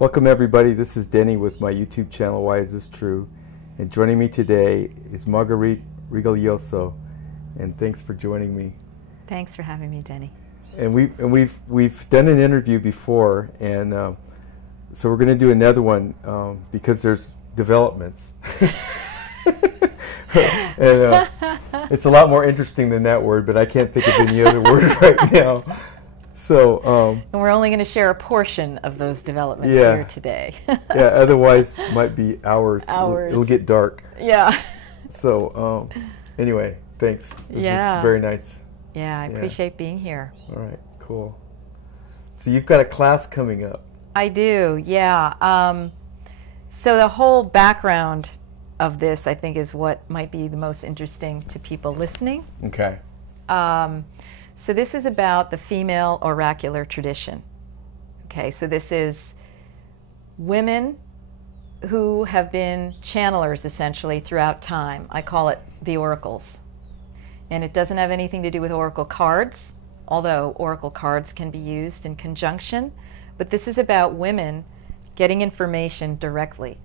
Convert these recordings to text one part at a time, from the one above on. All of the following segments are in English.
Welcome everybody, this is Denny with my YouTube channel, Why Is This True? And joining me today is Marguerite Rigoglioso. And thanks for joining me. Thanks for having me, Denny. And we've done an interview before, and so we're going to do another one because there's developments. And it's a lot more interesting than that word, but I can't think of any other word right now. So, and we're only going to share a portion of those developments here today. Yeah, otherwise it might be hours. It'll get dark. Yeah. So, anyway, thanks. This is very nice. Yeah, I appreciate being here. All right, cool. So you've got a class coming up. I do, yeah. So the whole background of this, I think, is what might be the most interesting to people listening. Okay. So this is about the female oracular tradition. Okay, so this is women who have been channelers essentially throughout time. I call it the oracles. And it doesn't have anything to do with oracle cards, although oracle cards can be used in conjunction. But this is about women getting information directly.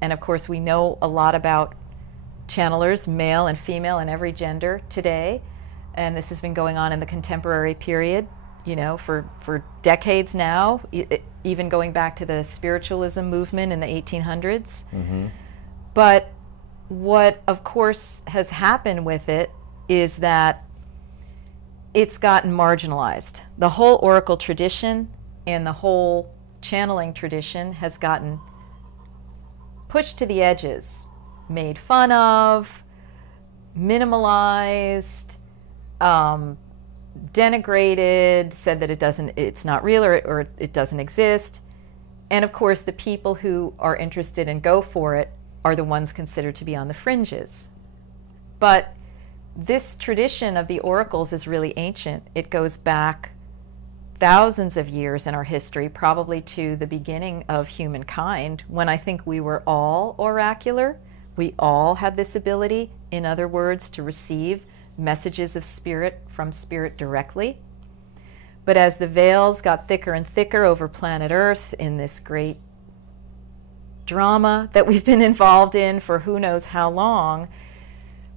And of course, we know a lot about channelers, male and female and every gender today. And this has been going on in the contemporary period, you know, for decades now, even going back to the spiritualism movement in the 1800s. Mm-hmm. But what, of course, has happened with it is that it's gotten marginalized. The whole oracle tradition and the whole channeling tradition has gotten pushed to the edges, made fun of, minimalized, denigrated, said that it's not real or it doesn't exist. And of course, the people who are interested and go for it are the ones considered to be on the fringes. But this tradition of the oracles is really ancient. It goes back thousands of years in our history, probably to the beginning of humankind, when I think we were all oracular. We all had this ability, in other words, to receive messages of spirit from spirit directly. But as the veils got thicker and thicker over planet Earth in this great drama that we've been involved in for who knows how long,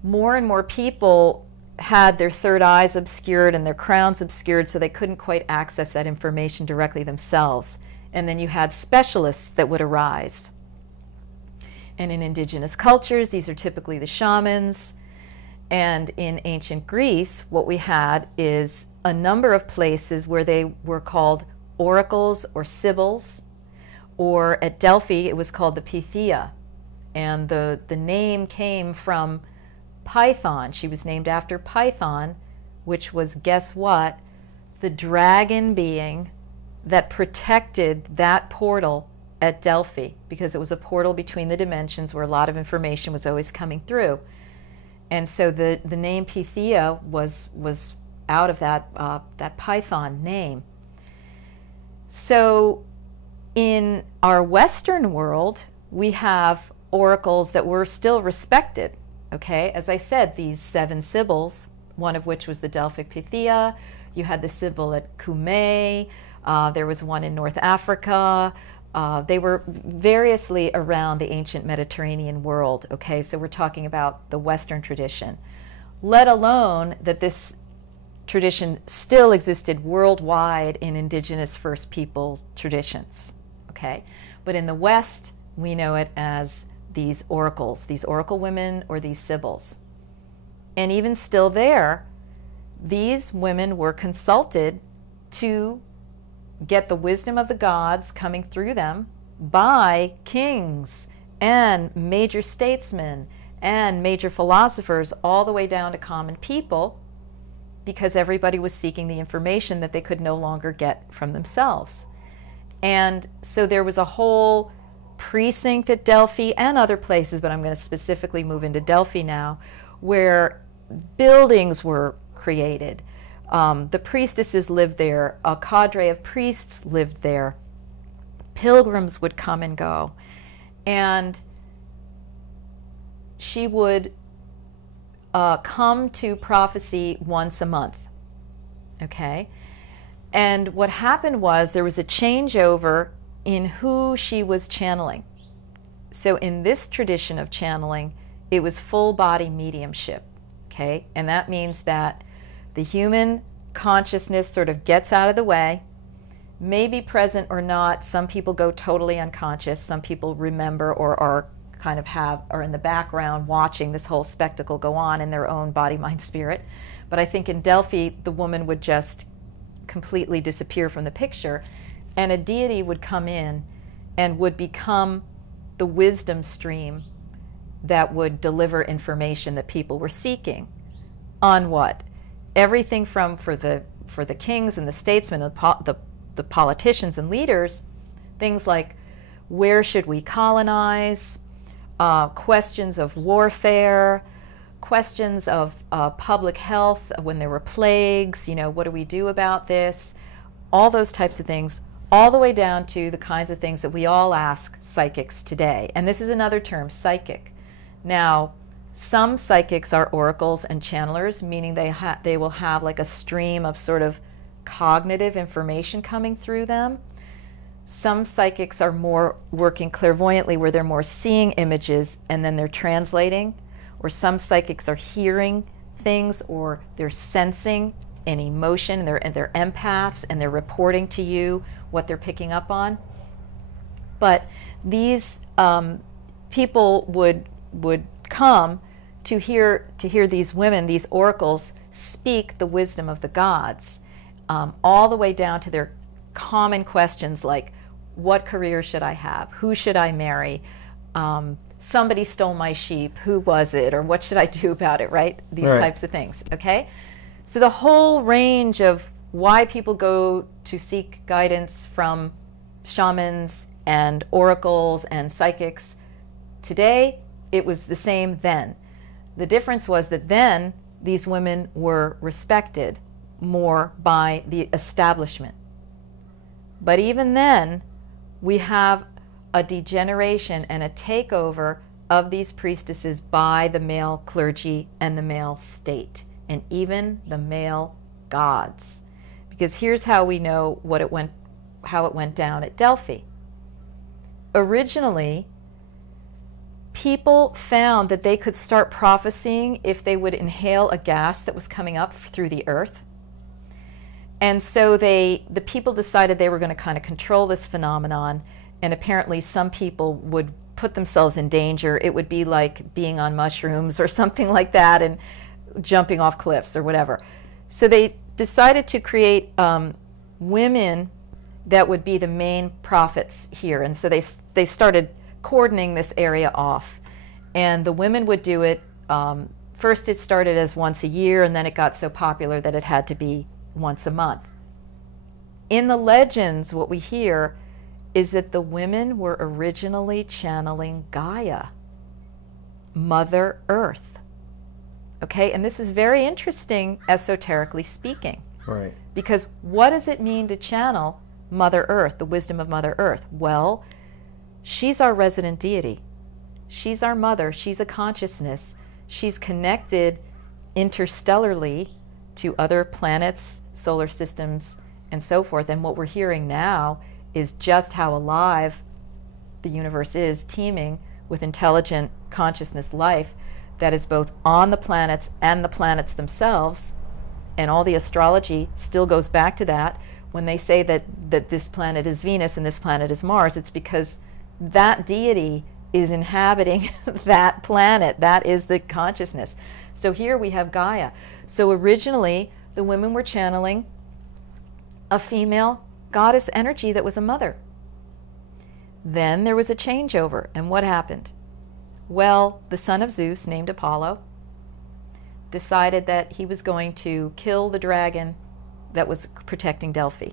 more and more people had their third eyes obscured and their crowns obscured, so they couldn't quite access that information directly themselves. And then you had specialists that would arise. And in indigenous cultures, these are typically the shamans. And in ancient Greece, what we had is a number of places where they were called oracles or sibyls, or at Delphi, it was called the Pythia. And the name came from Python. She was named after Python, which was, guess what? The dragon being that protected that portal at Delphi, because it was a portal between the dimensions where a lot of information was always coming through. And so the name Pythia was out of that Python name. So in our Western world, we have oracles that were still respected. Okay, as I said, these 7 sibyls, one of which was the Delphic Pythia. You had the sibyl at Cumae. There was one in North Africa. They were variously around the ancient Mediterranean world. Okay, so we're talking about the Western tradition, let alone that this tradition still existed worldwide in indigenous First Peoples traditions. Okay, but in the West, we know it as these oracles, these oracle women or these sibyls. And even still there, these women were consulted to get the wisdom of the gods coming through them by kings and major statesmen and major philosophers, all the way down to common people, because everybody was seeking the information that they could no longer get from themselves. And so there was a whole precinct at Delphi and other places, but I'm going to specifically move into Delphi now, where buildings were created. The priestesses lived there. A cadre of priests lived there. Pilgrims would come and go. And she would come to prophecy once a month. Okay? And what happened was there was a changeover in who she was channeling. So in this tradition of channeling, it was full body mediumship, okay? And that means that the human consciousness sort of gets out of the way, may be present or not. Some people go totally unconscious. Some people remember or are kind of are in the background watching this whole spectacle go on in their own body, mind, spirit. But I think in Delphi, the woman would just completely disappear from the picture, and a deity would come in and would become the wisdom stream that would deliver information that people were seeking. On what? Everything from, for the kings and the statesmen and the politicians and leaders, things like where should we colonize, questions of warfare, questions of public health when there were plagues, you know, what do we do about this? All those types of things, all the way down to the kinds of things that we all ask psychics today. And this is another term, psychic. Now, some psychics are oracles and channelers, meaning they will have like a stream of sort of cognitive information coming through them. Some psychics are more working clairvoyantly, where they're more seeing images and then they're translating. Or some psychics are hearing things, or they're sensing an emotion, and they're empaths, and they're reporting to you what they're picking up on. But these people would come to hear these women, these oracles, speak the wisdom of the gods, all the way down to their common questions like, what career should I have? Who should I marry? Somebody stole my sheep. Who was it? Or what should I do about it, right? These types of things, okay? So the whole range of why people go to seek guidance from shamans and oracles and psychics today, it was the same then. The difference was that then these women were respected more by the establishment. But even then, we have a degeneration and a takeover of these priestesses by the male clergy and the male state, and even the male gods. Because here's how we know how it went down at Delphi. Originally, people found that they could start prophesying if they would inhale a gas that was coming up through the earth. And so the people decided they were going to kind of control this phenomenon, and apparently some people would put themselves in danger. It would be like being on mushrooms or something like that and jumping off cliffs or whatever. So they decided to create women that would be the main prophets here. And so they started cordoning this area off. And the women would do it. First it started as once a year, and then it got so popular that it had to be once a month. In the legends, what we hear is that the women were originally channeling Gaia, Mother Earth. Okay, and this is very interesting esoterically speaking. Right. Because what does it mean to channel Mother Earth, the wisdom of Mother Earth? Well, she's our resident deity. She's our mother. She's a consciousness. She's connected interstellarly to other planets, solar systems, and so forth. And what we're hearing now is just how alive the universe is, teeming with intelligent consciousness life that is both on the planets and the planets themselves. And all the astrology still goes back to that. When they say that this planet is Venus and this planet is Mars, it's because that deity is inhabiting that planet. That is the consciousness. So here we have Gaia. So originally, the women were channeling a female goddess energy that was a mother. Then there was a changeover, and what happened? Well, the son of Zeus, named Apollo, decided that he was going to kill the dragon that was protecting Delphi.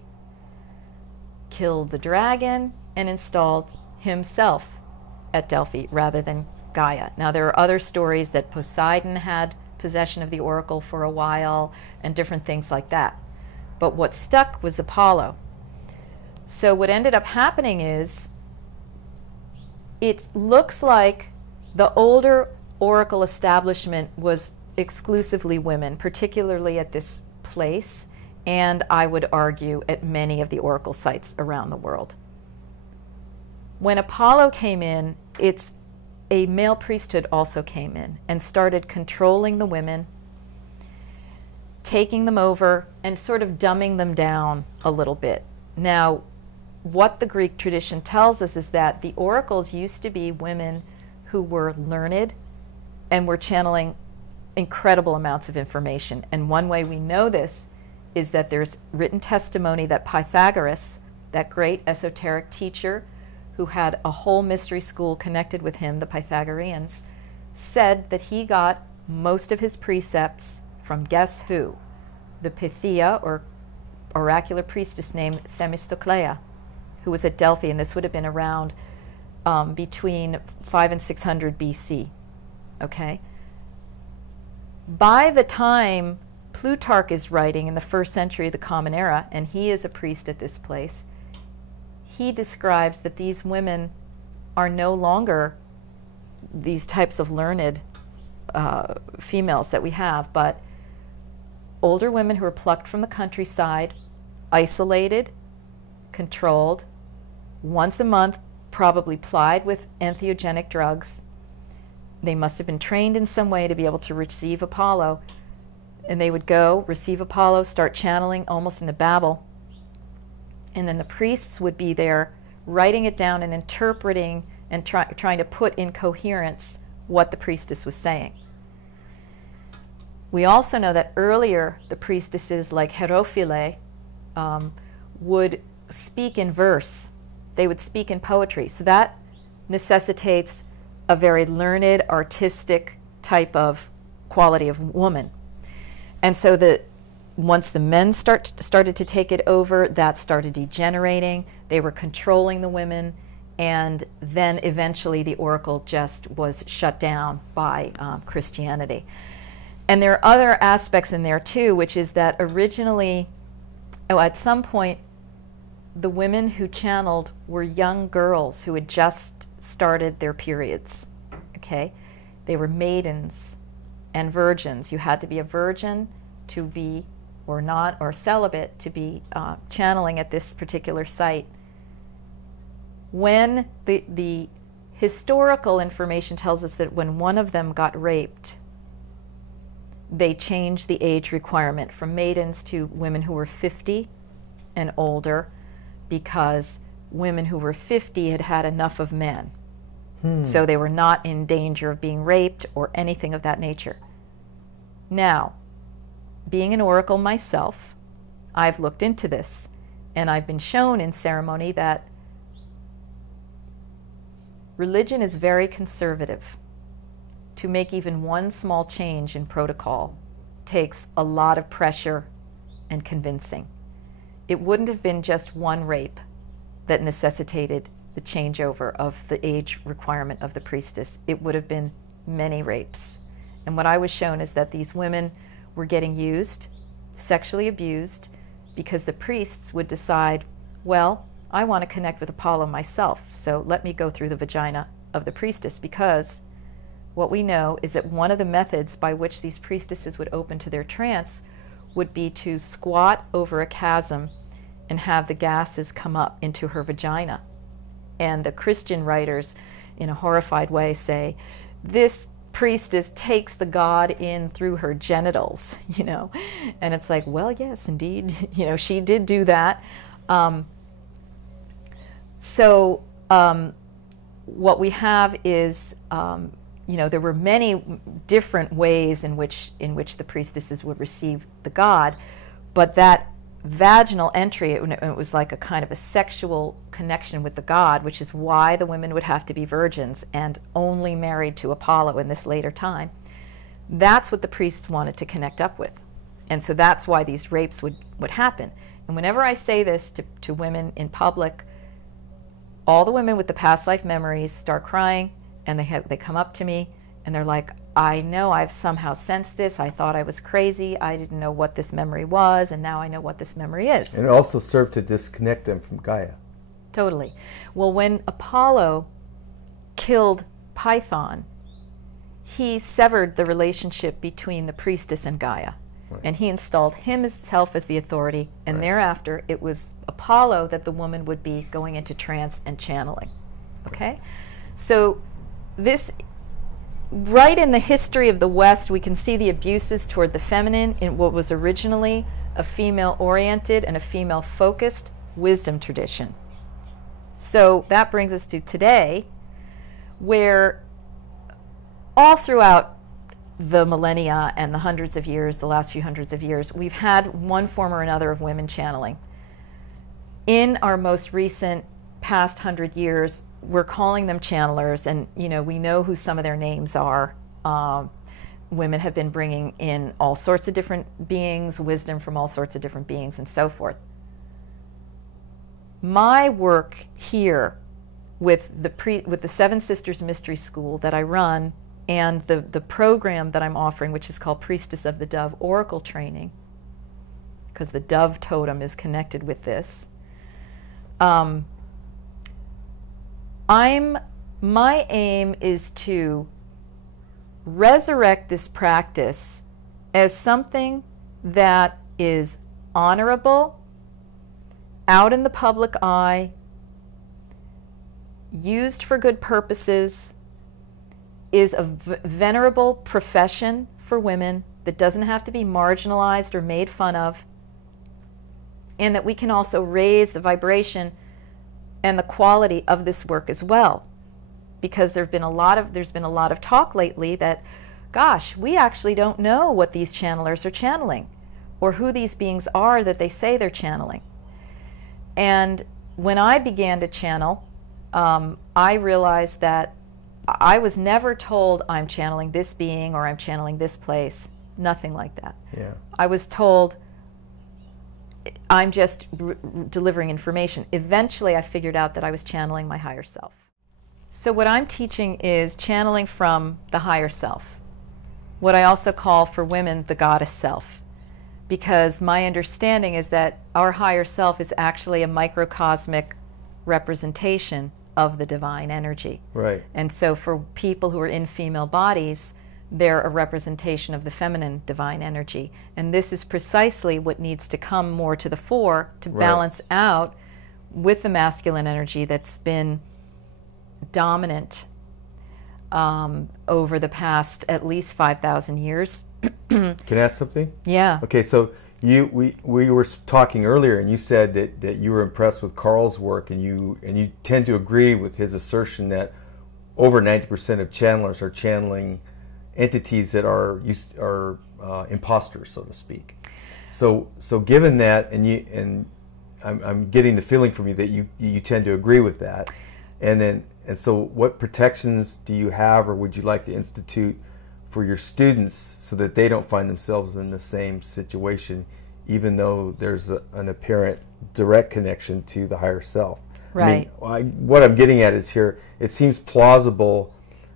Killed the dragon and installed himself at Delphi rather than Gaia. Now there are other stories that Poseidon had possession of the oracle for a while and different things like that. But what stuck was Apollo. So what ended up happening is, it looks like the older oracle establishment was exclusively women, particularly at this place, and I would argue at many of the oracle sites around the world. When Apollo came in, a male priesthood also came in and started controlling the women, taking them over and sort of dumbing them down a little bit. Now, what the Greek tradition tells us is that the oracles used to be women who were learned and were channeling incredible amounts of information. And one way we know this is that there's written testimony that Pythagoras, that great esoteric teacher who had a whole mystery school connected with him, the Pythagoreans, said that he got most of his precepts from guess who? The Pythia, or oracular priestess named Themistoclea, who was at Delphi, and this would have been around between 5 and 600 BC. Okay? By the time Plutarch is writing in the 1st century of the Common Era, and he is a priest at this place, he describes that these women are no longer these types of learned females that we have, but older women who are plucked from the countryside, isolated, controlled, once a month, probably plied with entheogenic drugs. They must have been trained in some way to be able to receive Apollo. And they would go, receive Apollo, start channeling almost in a babble. And then the priests would be there writing it down and interpreting and trying to put in coherence what the priestess was saying. We also know that earlier the priestesses like Herophile would speak in verse. They would speak in poetry. So that necessitates a very learned, artistic type of quality of woman. And so once the men started to take it over, that started degenerating. They were controlling the women, and then eventually the oracle just was shut down by Christianity. And there are other aspects in there too, which is that originally, at some point, the women who channeled were young girls who had just started their periods. Okay, they were maidens and virgins. You had to be a virgin to be, or not, or celibate to be channeling at this particular site. When the historical information tells us that when one of them got raped, they changed the age requirement from maidens to women who were 50 and older, because women who were 50 had had enough of men. So they were not in danger of being raped or anything of that nature. Now, being an oracle myself, I've looked into this, and I've been shown in ceremony that religion is very conservative. To make even one small change in protocol takes a lot of pressure and convincing. It wouldn't have been just one rape that necessitated the changeover of the age requirement of the priestess. It would have been many rapes. And what I was shown is that these women were getting used, sexually abused, because the priests would decide, well, I want to connect with Apollo myself, so let me go through the vagina of the priestess, because what we know is that one of the methods by which these priestesses would open to their trance would be to squat over a chasm and have the gases come up into her vagina. And the Christian writers, in a horrified way, say, this priestess takes the god in through her genitals, you know. And it's like, well, yes, indeed, you know, she did do that. What we have is, you know, there were many different ways in which the priestesses would receive the god, but that vaginal entry, it was like a kind of a sexual connection with the god, which is why the women would have to be virgins and only married to Apollo in this later time. That's what the priests wanted to connect up with. And so that's why these rapes would happen. And whenever I say this to women in public, all the women with the past life memories start crying, and they come up to me and they're like, I know I've somehow sensed this. I thought I was crazy. I didn't know what this memory was, and now I know what this memory is. And it also served to disconnect them from Gaia. Totally. Well, when Apollo killed Python, he severed the relationship between the priestess and Gaia. Right. And he installed himself as the authority, and thereafter it was Apollo that the woman would be going into trance and channeling. Okay? So this, right in the history of the West, we can see the abuses toward the feminine in what was originally a female-oriented and a female-focused wisdom tradition. So that brings us to today, where all throughout the millennia and the hundreds of years, the last few hundreds of years, we've had one form or another of women channeling. In our most recent past 100 years, we're calling them channelers, and we know who some of their names are. Women have been bringing in all sorts of different beings, wisdom from all sorts of different beings, and so forth. My work here with the Seven Sisters Mystery School that I run, and the program that I'm offering, which is called Priestess of the Dove Oracle Training, because the dove totem is connected with this. My aim is to resurrect this practice as something that is honorable, out in the public eye, used for good purposes, is a venerable profession for women that doesn't have to be marginalized or made fun of, and that we can also raise the vibration and the quality of this work as well. Because there's been a lot of talk lately that, gosh, we actually don't know what these channelers are channeling, or who these beings are that they say they're channeling. And when I began to channel, I realized that I was never told I'm channeling this being or I'm channeling this place. Nothing like that. Yeah. I was told I'm just delivering information. Eventually I figured out that I was channeling my higher self. So what I'm teaching is channeling from the higher self, what I also call for women the goddess self, because my understanding is that our higher self is actually a microcosmic representation of the divine energy. Right. And so for people who are in female bodies, they're a representation of the feminine divine energy. And this is precisely what needs to come more to the fore to balance out with the masculine energy that's been dominant over the past at least 5,000 years. Can I ask something? Yeah. Okay, so we were talking earlier, and you said that you were impressed with Karl's work, and you tend to agree with his assertion that over 90% of channelers are channeling entities that are imposters, so to speak. So given that, and I'm getting the feeling from you that you tend to agree with that, and so what protections do you have, or would you like to institute for your students so that they don't find themselves in the same situation, even though there's an apparent direct connection to the higher self? Right. I mean, what I'm getting at is here, it seems plausible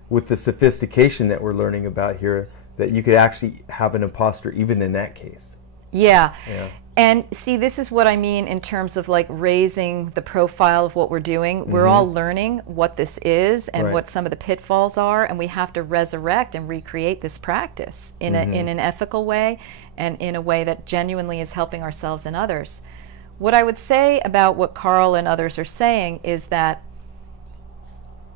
with the sophistication that we're learning about here that you could actually have an imposter even in that case. Yeah. Yeah. And see, this is what I mean in terms of like raising the profile of what we're doing. We're all learning what this is and what some of the pitfalls are, and we have to resurrect and recreate this practice in an ethical way and in a way that genuinely is helping ourselves and others. What I would say about what Karl and others are saying is that,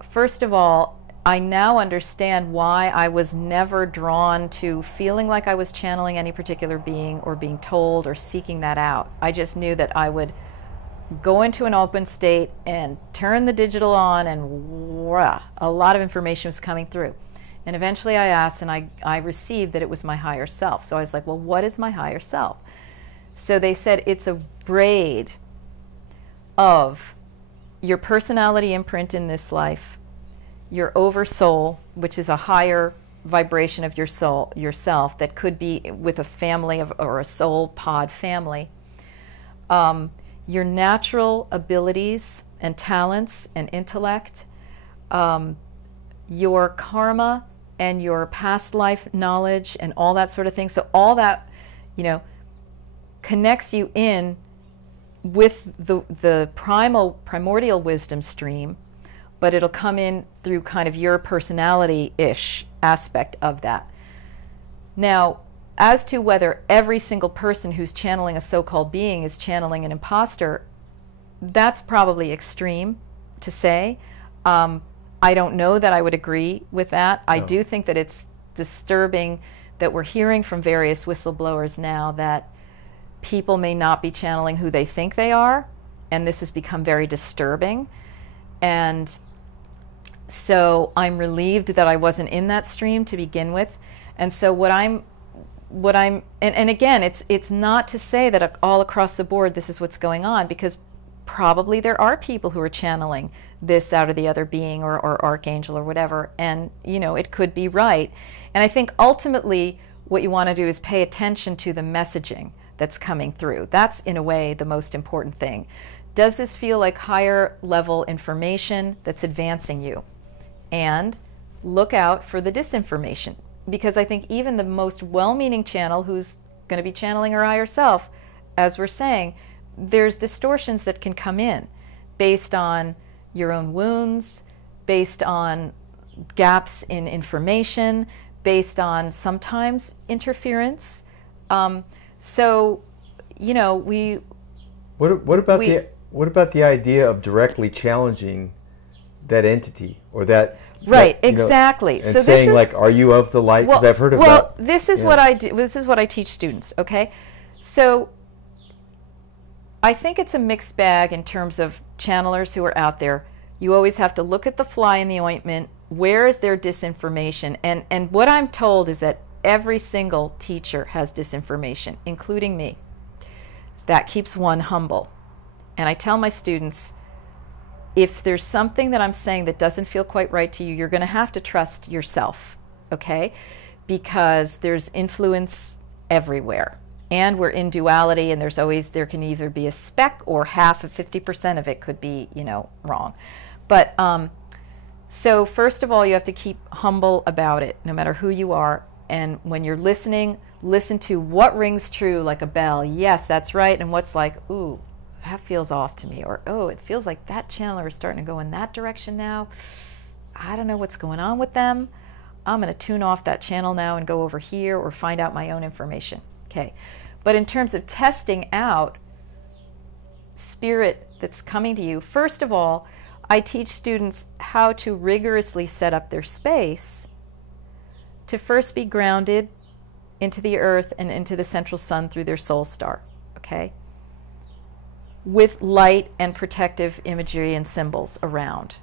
first of all, I now understand why I was never drawn to feeling like I was channeling any particular being or being told or seeking that out. I just knew that I would go into an open state and turn the digital on, and a lot of information was coming through. And eventually I asked, and I received that it was my higher self. So I was like, well, what is my higher self? So they said it's a braid of your personality imprint in this life, your oversoul, which is a higher vibration of your soul, yourself, that could be with a family or a soul pod family, your natural abilities and talents and intellect, your karma and your past life knowledge and all that sort of thing. So all that, connects you in with the primordial wisdom stream, but it'll come in through kind of your personality-ish aspect of that. Now, as to whether every single person who's channeling a so-called being is channeling an imposter, that's probably extreme to say. I don't know that I would agree with that. I No. do think that it's disturbing that we're hearing from various whistleblowers now that people may not be channeling who they think they are, and this has become very disturbing. And so I'm relieved that I wasn't in that stream to begin with. And so and again, it's not to say that all across the board this is what's going on, because probably there are people who are channeling this, that, or the other being, or archangel, or whatever, and you know, it could be right. And I think ultimately what you want to do is pay attention to the messaging that's coming through. That's in a way the most important thing. Does this feel like higher level information that's advancing you? And look out for the disinformation, because I think even the most well-meaning channel who's going to be channeling her higher self, as we're saying, there's distortions that can come in based on your own wounds, based on gaps in information, based on sometimes interference. So, you know, What about the idea of directly challenging that entity or that? Right, that, exactly. And so saying this is, like, "Are you of the light?" Because I've heard about. Well, this is what I do. This is what I teach students. Okay, so I think it's a mixed bag in terms of channelers who are out there. You always have to look at the fly in the ointment. Where is their disinformation? And what I'm told is that every single teacher has disinformation, including me. So that keeps one humble. And I tell my students, if there's something that I'm saying that doesn't feel quite right to you, you're going to have to trust yourself, okay? Because there's influence everywhere. And we're in duality, and there can either be a speck or half of 50% of it could be, you know, wrong. But so first of all, you have to keep humble about it, no matter who you are. And when you're listening, listen to what rings true like a bell. Yes, that's right. And what's like, ooh, that feels off to me. Or, oh, it feels like that channeler is starting to go in that direction now. I don't know what's going on with them. I'm going to tune off that channel now and go over here or find out my own information. Okay. But in terms of testing out spirit that's coming to you, first of all, I teach students how to rigorously set up their space to first be grounded into the earth and into the central sun through their soul star, okay? With light and protective imagery and symbols around.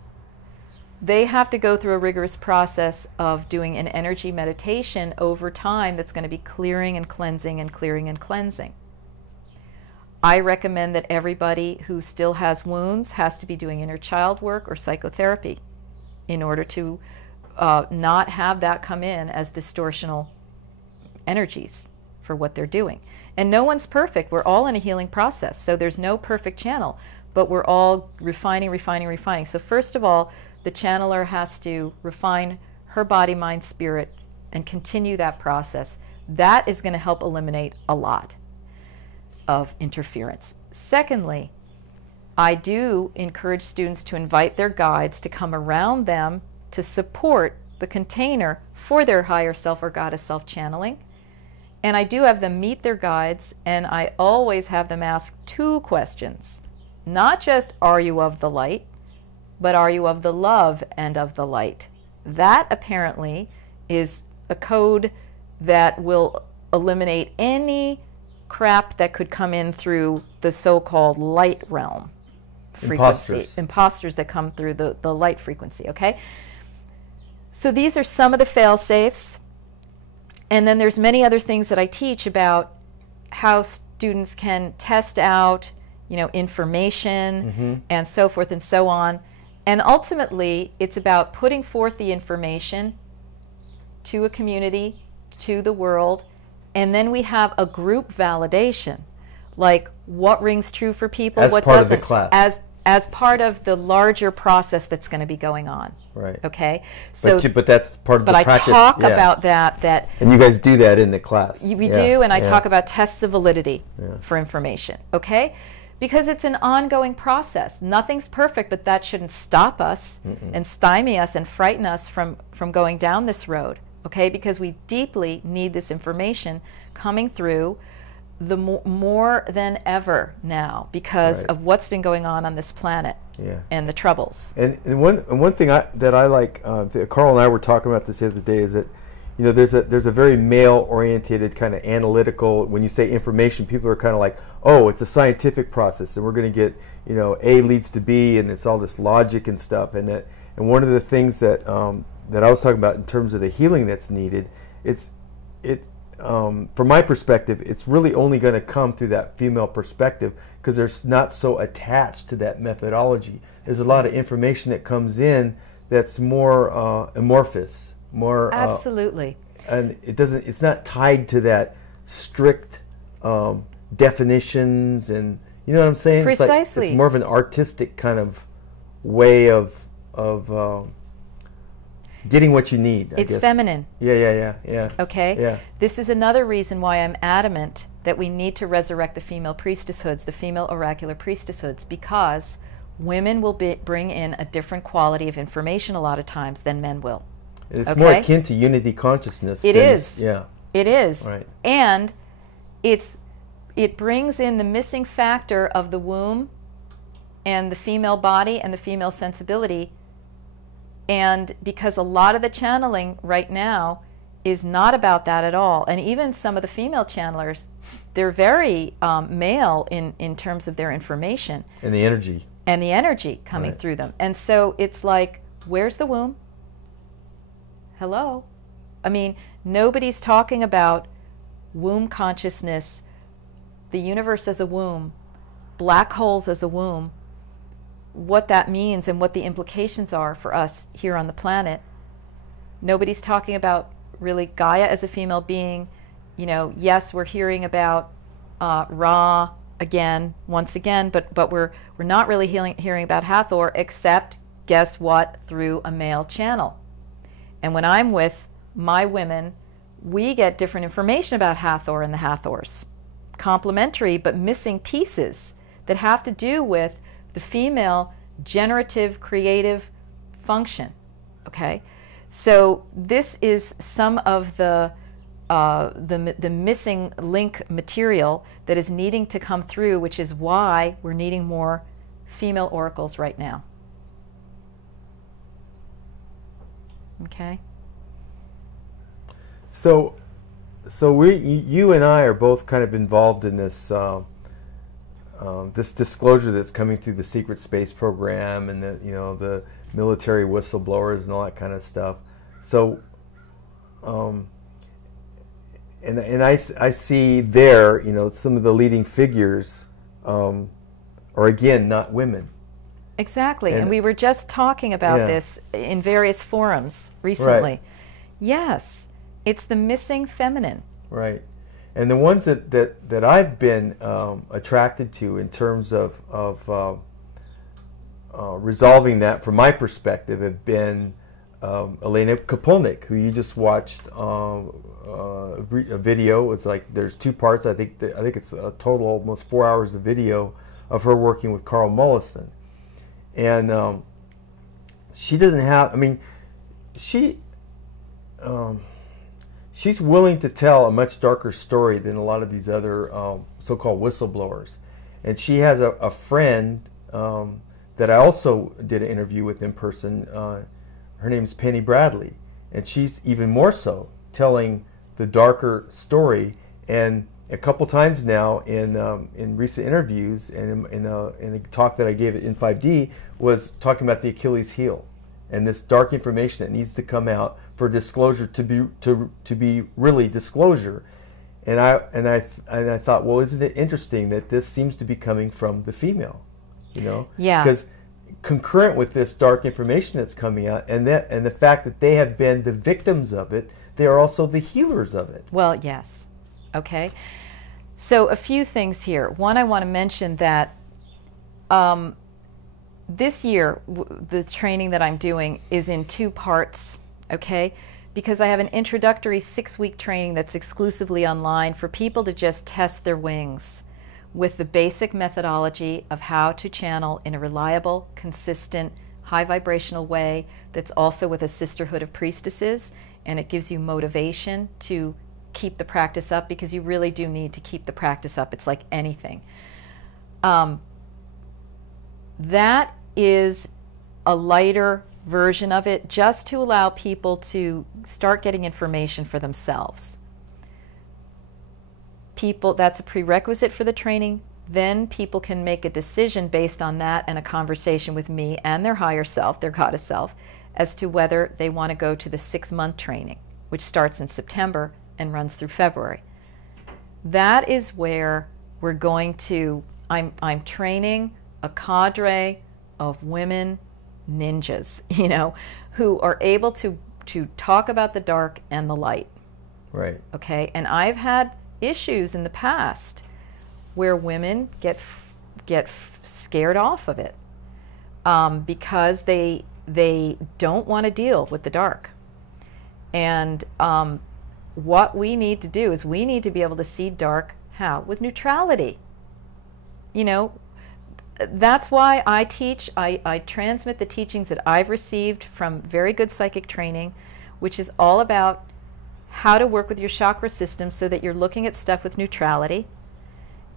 They have to go through a rigorous process of doing an energy meditation over time that's going to be clearing and cleansing and clearing and cleansing. I recommend that everybody who still has wounds has to be doing inner child work or psychotherapy in order to not have that come in as distortional energies for what they're doing. And no one's perfect. We're all in a healing process, so there's no perfect channel, but we're all refining. So first of all, the channeler has to refine her body, mind, spirit, and continue that process. That is going to help eliminate a lot of interference. Secondly, I do encourage students to invite their guides to come around them to support the container for their higher self or goddess self channeling. And I do have them meet their guides, and I always have them ask 2 questions. Not just, are you of the light, but are you of the love and of the light? That apparently is a code that will eliminate any crap that could come in through the so-called light realm frequency. Imposters that come through the light frequency, okay? So these are some of the fail-safes. And then there's many other things that I teach about how students can test out, you know, information and so forth and so on. And ultimately, it's about putting forth the information to a community, to the world, and then we have a group validation, like what rings true for people, what doesn't. As part of the class. As part of the larger process that's going to be going on. Right. Okay? So, but that's part of the practice. But I talk about that. And you guys do that in the class. We do, and I talk about tests of validity for information. Okay? Because it's an ongoing process. Nothing's perfect, but that shouldn't stop us and stymie us and frighten us from going down this road. Okay? Because we deeply need this information coming through the more than ever now because Right. of what's been going on this planet and the troubles. And one thing that I like, Karl and I were talking about this the other day, is that, you know, there's a very male-oriented kind of analytical. When you say information, people are kind of like, oh, it's a scientific process, and we're going to get, you know, A leads to B, and it's all this logic and stuff. And one of the things that that I was talking about in terms of the healing that's needed, from my perspective, it's really only going to come through that female perspective, because they're not so attached to that methodology. There's a lot of information that comes in that's more amorphous, more Absolutely. And it's not tied to that strict definitions, and you know what I'm saying? Precisely. It's more of an artistic kind of way of getting what you need. I It's guess. feminine. Yeah. Okay? Yeah. This is another reason why I'm adamant that we need to resurrect the female priestesshoods, the female oracular priestesshoods, because women will bring in a different quality of information a lot of times than men will. It's more akin to unity consciousness. It is. Yeah. It is. Right. And it brings in the missing factor of the womb and the female body and the female sensibility. And because a lot of the channeling right now is not about that at all. And even some of the female channelers, they're very male in terms of their information. And the energy. And the energy coming through them. And so it's like, where's the womb? Hello? I mean, nobody's talking about womb consciousness, the universe as a womb, black holes as a womb, what that means and what the implications are for us here on the planet. Nobody's talking about really Gaia as a female being. You know, yes, we're hearing about Ra again, once again, but we're not really hearing about Hathor, except, guess what, through a male channel. And when I'm with my women, we get different information about Hathor and the Hathors. Complementary, but missing pieces that have to do with the female generative, creative function. Okay? So this is some of the missing link material that is needing to come through, which is why we're needing more female oracles right now. Okay? So you and I are both kind of involved in this this disclosure that's coming through the secret space program, and the military whistleblowers and all that kind of stuff. So, and I see there, some of the leading figures are again not women. Exactly, and we were just talking about this in various forums recently. Right. Yes, it's the missing feminine. Right. And the ones that I've been attracted to in terms of resolving that from my perspective have been Elena Kapolnik, who you just watched a video. It's like there's 2 parts. I think it's a total almost 4 hours of video of her working with Karl Mollison. And she doesn't have, I mean, she's willing to tell a much darker story than a lot of these other so-called whistleblowers. And she has a friend that I also did an interview with in person. Her name's Penny Bradley. And she's even more so telling the darker story. And a couple times now in recent interviews and in a talk that I gave in 5D was talking about the Achilles heel and this dark information that needs to come out for disclosure to be really disclosure. And I thought, well, isn't it interesting that this seems to be coming from the female, Yeah. Because concurrent with this dark information that's coming out, and the fact that they have been the victims of it, they are also the healers of it. Well, yes. Okay. So a few things here. One, I want to mention that this year, the training that I'm doing is in 2 parts, okay? Because I have an introductory 6-week training that's exclusively online for people to just test their wings with the basic methodology of how to channel in a reliable, consistent, high vibrational way that's also with a sisterhood of priestesses, and it gives you motivation to keep the practice up, because you really do need to keep the practice up. It's like anything. That is a lighter version of it, just to allow people to start getting information for themselves. That's a prerequisite for the training. Then people can make a decision based on that and a conversation with me and their higher self, their goddess self, as to whether they want to go to the 6-month training, which starts in September and runs through February. That is where we're going to, I'm training a cadre of women ninjas, you know, who are able to talk about the dark and the light. Right. Okay, and I've had issues in the past where women get scared off of it because they don't want to deal with the dark. And what we need to do is we need to be able to see dark. How? With neutrality. You know, that's why I teach, I transmit the teachings that I've received from very good psychic training, which is all about how to work with your chakra system so that you're looking at stuff with neutrality.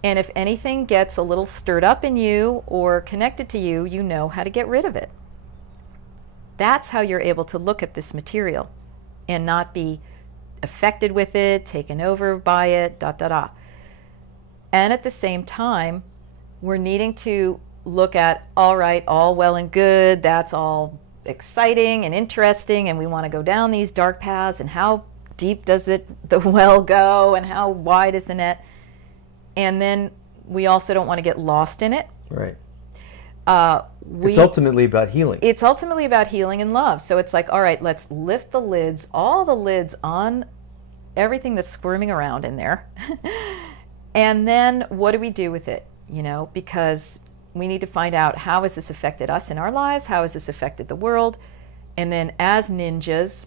And if anything gets a little stirred up in you or connected to you, you know how to get rid of it. That's how you're able to look at this material and not be affected with it, taken over by it, And at the same time, we're needing to look at, all right, all well and good, that's all exciting and interesting, and we want to go down these dark paths, and how deep does the well go, and how wide is the net? And then we also don't want to get lost in it. Right. It's ultimately about healing. It's ultimately about healing and love. So it's like, all right, let's lift the lids, all the lids on everything that's squirming around in there. And then what do we do with it? You know, because we need to find out, how has this affected us in our lives? How has this affected the world? And then as ninjas,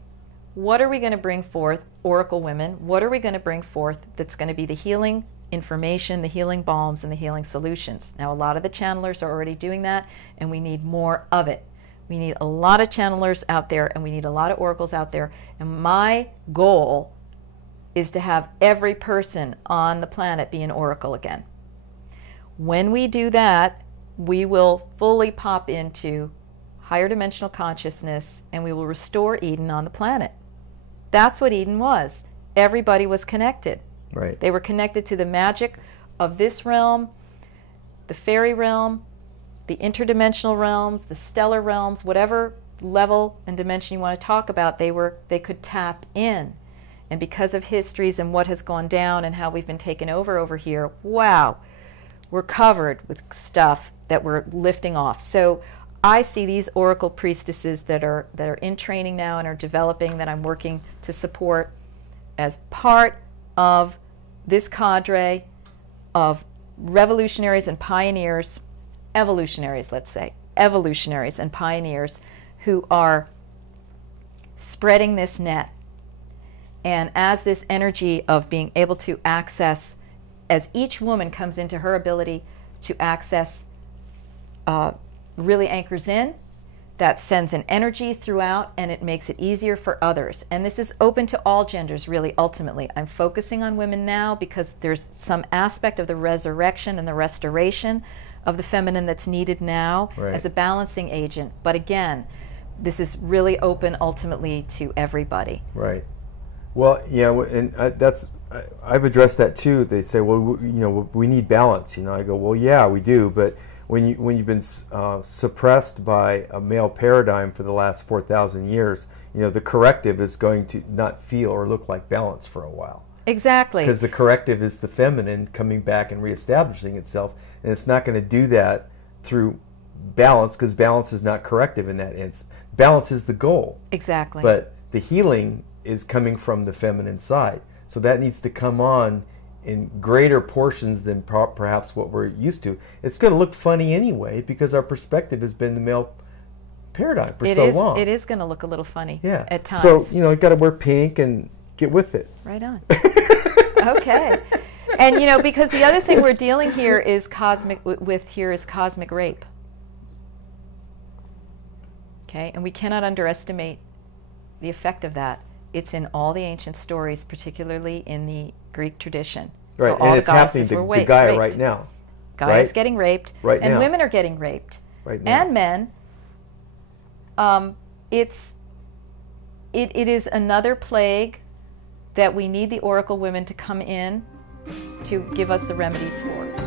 what are we going to bring forth, oracle women, what are we going to bring forth that's going to be the healing information, the healing balms, and the healing solutions? Now, a lot of the channelers are already doing that, and we need more of it. We need a lot of channelers out there, and we need a lot of oracles out there. And my goal is to have every person on the planet be an oracle again. When we do that, we will fully pop into higher dimensional consciousness, and we will restore Eden on the planet. That's what Eden was. Everybody was connected. Right. They were connected to the magic of this realm, the fairy realm, the interdimensional realms, the stellar realms, whatever level and dimension you want to talk about, they could tap in. And because of histories and what has gone down and how we've been taken over here, wow, we're covered with stuff that we're lifting off. So I see these oracle priestesses that are in training now and are developing, that I'm working to support, as part of this cadre of revolutionaries and pioneers, evolutionaries, let's say, evolutionaries and pioneers who are spreading this net. And as this energy of being able to access, as each woman comes into her ability to access, really anchors in, that sends an energy throughout, and it makes it easier for others. And this is open to all genders, really, ultimately. I'm focusing on women now because there's some aspect of the resurrection and the restoration of the feminine that's needed now, right, as a balancing agent. But again, this is really open ultimately to everybody. Right. Well, yeah, and I've addressed that too. They say, well, you know, we need balance. You know, I go, well, yeah, we do, but when you've been suppressed by a male paradigm for the last 4,000 years, you know, the corrective is going to not feel or look like balance for a while. Exactly. Because the corrective is the feminine coming back and reestablishing itself, and it's not going to do that through balance, because balance is not corrective in that instance. Balance is the goal. Exactly. But the healing is coming from the feminine side. So that needs to come on in greater portions than perhaps what we're used to. It's going to look funny anyway because our perspective has been the male paradigm for so long. It is going to look a little funny at times. So, you know, you got to wear pink and get with it. Right on. Okay. And, you know, because the other thing we're dealing here is cosmic rape. Okay? And we cannot underestimate the effect of that. It's in all the ancient stories, particularly in the Greek tradition. Right, All and the it's happening goddesses were to Gaia raped. right now. Gaia's right? getting raped, Right and now. women are getting raped, Right now. and men. It is another plague that we need the oracle women to come in to give us the remedies for.